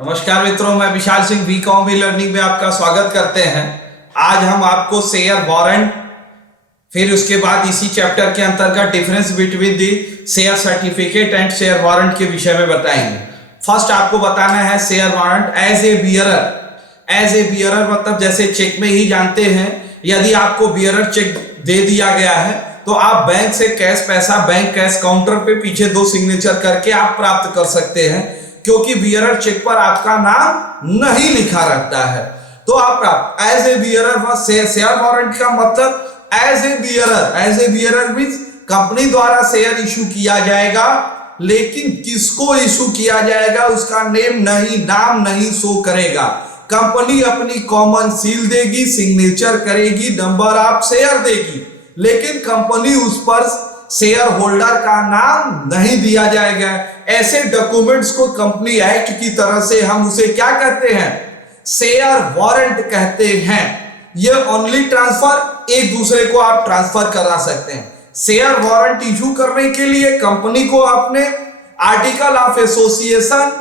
नमस्कार मित्रों, मैं विशाल सिंह बीकॉम लर्निंग में आपका स्वागत करते हैं। आज हम आपको शेयर वारंट, फिर उसके बाद इसी चैप्टर के अंतर्गत difference between the share certificate and share warrant के विषय में बताएंगे। फर्स्ट आपको बताना है share warrant as a bearer. As a bearer मतलब जैसे चेक में ही जानते हैं, यदि आपको बियरर चेक दे दिया गया है तो आप बैंक से कैश पैसा बैंक कैश काउंटर पे पीछे 2 सिग्नेचर करके आप प्राप्त कर सकते हैं, क्योंकि बियरर चेक पर आपका नाम नहीं लिखा रहता है। तो आप as a bearer, share warrant का मतलब as a bearer means company द्वारा शेयर इशू किया जाएगा, लेकिन किसको इशू किया जाएगा उसका नाम नहीं शो करेगा। कंपनी अपनी कॉमन सील देगी, सिग्नेचर करेगी, नंबर ऑफ शेयर देगी, लेकिन कंपनी उस पर शेयर होल्डर का नाम नहीं दिया जाएगा। ऐसे डॉक्यूमेंट्स को कंपनी एक्ट की तरह से हम उसे क्या कहते हैं? शेयर वारंट कहते हैं। ये ओनली ट्रांसफर, एक दूसरे को आप ट्रांसफर करा सकते हैं। शेयर वारंट इशू करने के लिए कंपनी को अपने आर्टिकल ऑफ एसोसिएशन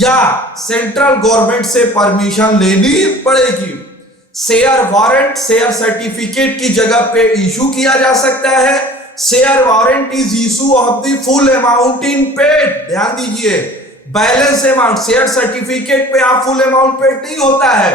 या सेंट्रल गवर्नमेंट से परमिशन लेनी पड़ेगी। शेयर वारंट शेयर सर्टिफिकेट की जगह पे इशू किया जा सकता है। Share warrant is issue of the full amount in paid. ध्यान दीजिए, बैलेंस अमाउंट शेयर सर्टिफिकेट पे आप फुल अमाउंट पेड नहीं होता है।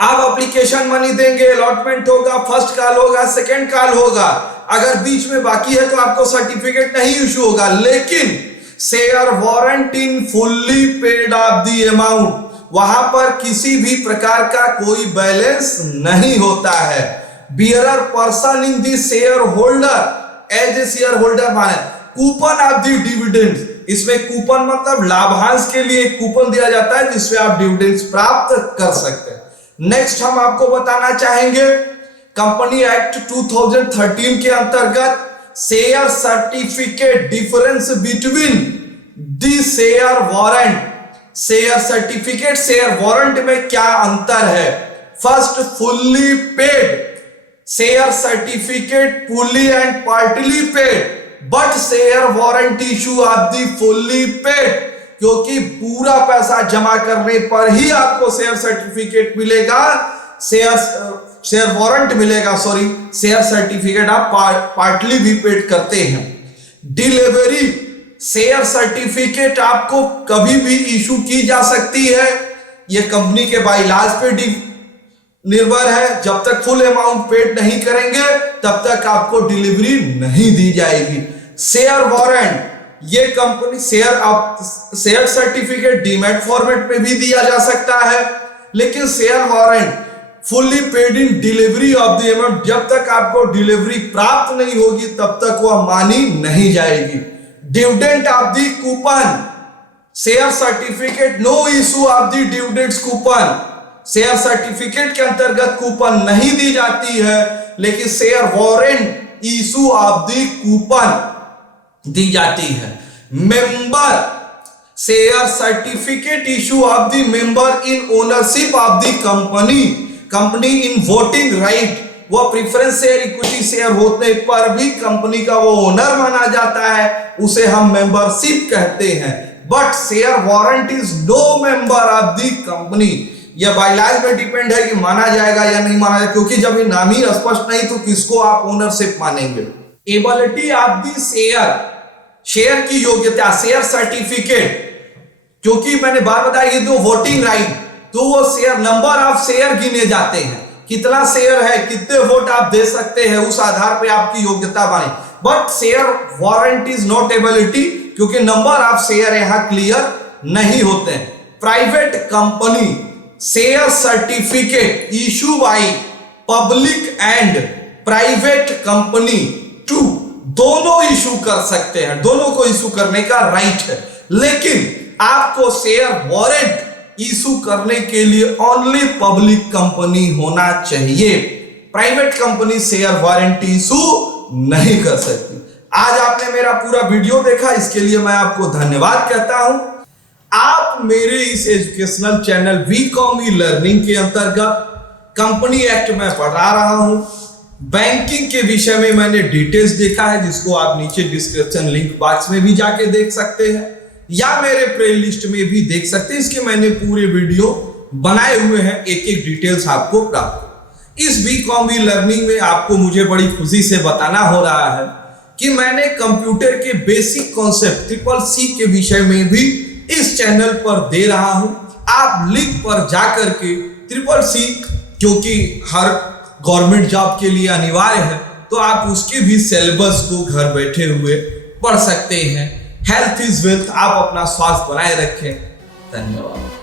आप एप्लीकेशन मनी देंगे, अलॉटमेंट होगा, फर्स्ट कॉल होगा, सेकंड कॉल होगा, अगर बीच में बाकी है तो आपको सर्टिफिकेट नहीं इशू होगा। लेकिन share warrant in fully paid of the amount, वहां पर किसी भी प्रकार का कोई बैलेंस नहीं होता है। Bearer person in the share holder as a share holder माने कूपन ऑफ द डिविडेंड्स। इसमें कूपन मतलब लाभांश के लिए कूपन दिया जाता है जिससे आप डिविडेंड्स प्राप्त कर सकते हैं। नेक्स्ट हम आपको बताना चाहेंगे कंपनी एक्ट 2013 के अंतर्गत share certificate difference between the share warrant. Share certificate share warrant में क्या अंतर है? First, fully paid share certificate fully and partly paid, but share warrant issue of the fully paid, क्योंकि पूरा पैसा जमा करने पर ही आपको शेयर सर्टिफिकेट मिलेगा, शेयर वारंट मिलेगा, शेयर सर्टिफिकेट आप पार्टली भी पेड करते हैं। डिलीवरी शेयर सर्टिफिकेट आपको कभी भी इशू की जा सकती है, यह कंपनी के बायलॉज पे निर्भर है। जब तक फुल अमाउंट पेड नहीं करेंगे तब तक आपको डिलीवरी नहीं दी जाएगी। शेयर वारंट, ये company share certificate demat format में भी दिया जा सकता है, लेकिन share warrant fully paid in delivery of the amount, जब तक आपको डिलीवरी प्राप्त नहीं होगी तब तक वह मानी नहीं जाएगी। Dividend of the coupon share certificate, no issue of the dividends coupon. Share certificate के अंतर्गत कूपन नहीं दी जाती है, लेकिन share warrant issue of the coupon दी जाती है। Member share certificate issue of the member in ownership of the company in voting right. वो प्रेफरेंस शेयर, इक्विटी शेयर होने पर भी कंपनी का वो ओनर माना जाता है, उसे हम मेंबरशिप कहते हैं। But share warrant is no member of the company. यह बायलॉज में डिपेंड है कि माना जाएगा या नहीं माना जाएगा, क्योंकि जब ये नाम ही स्पष्ट नहीं तो किसको आप ओनरशिप मानेंगे। एबिलिटी ऑफ द शेयर की योग्यता शेयर सर्टिफिकेट, क्योंकि मैंने बात बताई ये तो वोटिंग राइट, तो वो शेयर नंबर ऑफ शेयर गिने जाते हैं, कितना शेयर है, कितने वोट आप दे सकते हैं, उस आधार पे आपकी योग्यता बने। But share warrant is not ability, क्योंकि नंबर ऑफ शेयर यहां क्लियर नहीं होते हैं। Private company share certificate issue by public and private company to, दोनों इशू कर सकते हैं, दोनों को इशू करने का राइट है, लेकिन आपको शेयर वारंट इशू करने के लिए ओनली पब्लिक कंपनी होना चाहिए। Private company share warrant issue नहीं कर सकती। आज आपने मेरा पूरा वीडियो देखा, इसके लिए मैं आपको धन्यवाद कहता हूं। आप मेरे इस एजुकेशनल चैनल बीकॉम लर्निंग के अंतर्गत कंपनी एक्ट में पढ़ा रहा हूं। बैंकिंग के विषय में मैंने डिटेल्स देखा है, जिसको आप नीचे डिस्क्रिप्शन लिंक बॉक्स में भी जाके देख सकते हैं। या मेरे प्लेलिस्ट में भी देख सकते हैं। इसके मैंने पूरे वीडियो बनाए हुए हैं, एक एक डिटेल्स आपको प्राप्त। इस बीकॉम ई लर्निंग में आपको मुझे बड़ी खुशी से बताना हो रहा है कि मैंने कंप्यूटर के बेसिक कॉन्सेप्ट CCC के विषय में भी इस चैनल पर दे रहा हूं। आप लिंक पर जाकर के CCC, क्योंकि हर गवर्नमेंट जॉब के लिए अनिवार्य है, तो आप उसके भी सिलेबस को घर बैठे हुए पढ़ सकते हैं। Health is wealth. आप अपना स्वास्थ्य बनाए रखें। धन्यवाद।